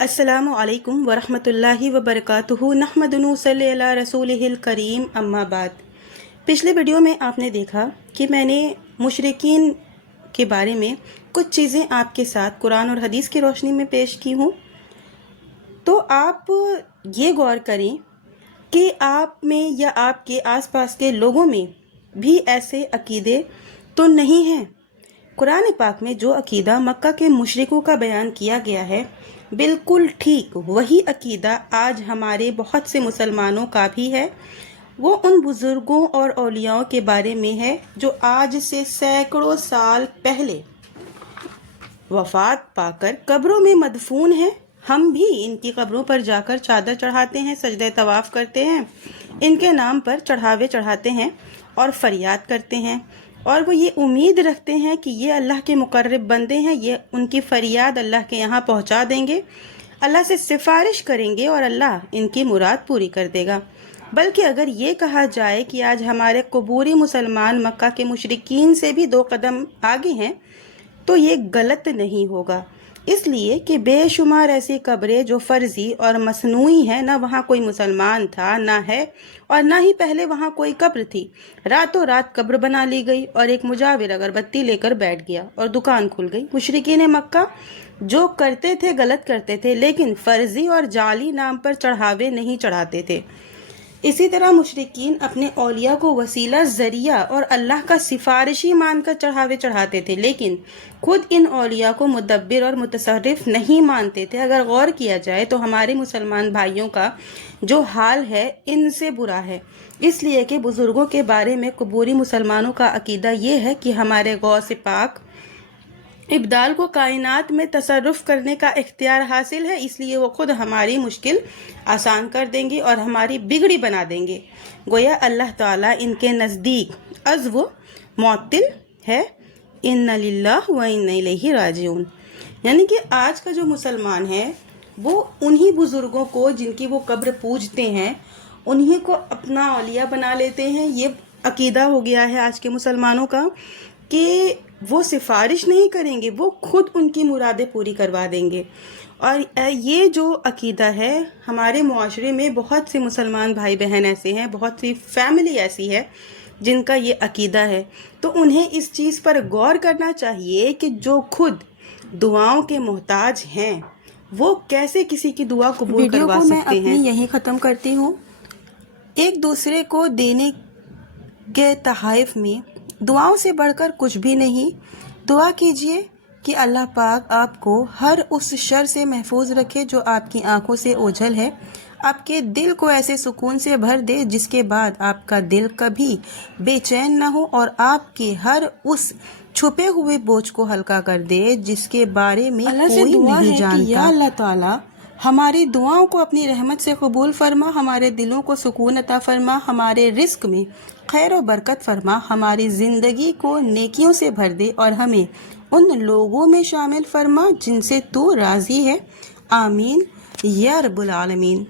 السلام علیکم ورحمۃ اللہ وبرکاتہ نحمدہ صلی علی رسولہ الکریم اما بعد۔ پچھلے ویڈیو میں آپ نے دیکھا کہ میں نے مشرکین کے بارے میں کچھ چیزیں آپ کے ساتھ قرآن اور حدیث کی روشنی میں پیش کی ہوں، تو آپ یہ غور کریں کہ آپ میں یا آپ کے آس پاس کے لوگوں میں بھی ایسے عقیدے تو نہیں ہیں۔ قرآن پاک میں جو عقیدہ مکہ کے مشرکوں کا بیان کیا گیا ہے، بالکل ٹھیک وہی عقیدہ آج ہمارے بہت سے مسلمانوں کا بھی ہے۔ وہ ان بزرگوں اور اولیاءوں کے بارے میں ہے جو آج سے سینکڑوں سال پہلے وفات پا کر قبروں میں مدفون ہیں۔ ہم بھی ان کی قبروں پر جا کر چادر چڑھاتے ہیں، سجدہ طواف کرتے ہیں، ان کے نام پر چڑھاوے چڑھاتے ہیں اور فریاد کرتے ہیں، اور وہ یہ امید رکھتے ہیں کہ یہ اللہ کے مقرب بندے ہیں، یہ ان کی فریاد اللہ کے یہاں پہنچا دیں گے، اللہ سے سفارش کریں گے اور اللہ ان کی مراد پوری کر دے گا۔ بلکہ اگر یہ کہا جائے کہ آج ہمارے قبوری مسلمان مکہ کے مشرکین سے بھی 2 قدم آگے ہیں، تو یہ غلط نہیں ہوگا، اس لیے کہ بے شمار ایسی قبریں جو فرضی اور مصنوعی ہیں، نہ وہاں کوئی مسلمان تھا، نہ ہے، اور نہ ہی پہلے وہاں کوئی قبر تھی۔ راتوں رات قبر بنا لی گئی اور ایک مجاور اگربتی لے کر بیٹھ گیا اور دکان کھل گئی۔ مشرکین مکہ جو کرتے تھے غلط کرتے تھے، لیکن فرضی اور جعلی نام پر چڑھاوے نہیں چڑھاتے تھے۔ اسی طرح مشرکین اپنے اولیاء کو وسیلہ، ذریعہ اور اللہ کا سفارشی مان کر چڑھاوے چڑھاتے تھے، لیکن خود ان اولیاء کو مدبر اور متصرف نہیں مانتے تھے۔ اگر غور کیا جائے تو ہمارے مسلمان بھائیوں کا جو حال ہے ان سے برا ہے، اس لیے کہ بزرگوں کے بارے میں قبوری مسلمانوں کا عقیدہ یہ ہے کہ ہمارے غوث پاک ابدال کو کائنات میں تصرف کرنے کا اختیار حاصل ہے، اس لیے وہ خود ہماری مشکل آسان کر دیں گے اور ہماری بگڑی بنا دیں گے۔ گویا اللہ تعالیٰ ان کے نزدیک عزو معطل ہے۔ ان للہ و انا الیہ راجعون، یعنی کہ آج کا جو مسلمان ہے وہ انہی بزرگوں کو جن کی وہ قبر پوجتے ہیں، انہی کو اپنا اولیاء بنا لیتے ہیں۔ یہ عقیدہ ہو گیا ہے آج کے مسلمانوں کا کہ وہ سفارش نہیں کریں گے، وہ خود ان کی مرادیں پوری کروا دیں گے۔ اور یہ جو عقیدہ ہے ہمارے معاشرے میں بہت سے مسلمان بھائی بہن ایسے ہیں، بہت سی فیملی ایسی ہے جن کا یہ عقیدہ ہے، تو انہیں اس چیز پر غور کرنا چاہیے کہ جو خود دعاؤں کے محتاج ہیں وہ کیسے کسی کی دعا قبول کروا سکتے ہیں۔ ویڈیو کو میں اپنی یہیں ختم کرتی ہوں۔ ایک دوسرے کو دینے کے تحائف میں دعاؤں سے بڑھ کر کچھ بھی نہیں۔ دعا کیجئے کہ اللہ پاک آپ کو ہر اس شر سے محفوظ رکھے جو آپ کی آنکھوں سے اوجھل ہے، آپ کے دل کو ایسے سکون سے بھر دے جس کے بعد آپ کا دل کبھی بے چین نہ ہو، اور آپ کے ہر اس چھپے ہوئے بوجھ کو ہلکا کر دے جس کے بارے میں کوئی نہیں جانتا۔ یا اللہ تعالیٰ ہماری دعاؤں کو اپنی رحمت سے قبول فرما، ہمارے دلوں کو سکون عطا فرما، ہمارے رزق میں خیر و برکت فرما، ہماری زندگی کو نیکیوں سے بھر دے اور ہمیں ان لوگوں میں شامل فرما جن سے تو راضی ہے۔ آمین یا رب العالمین۔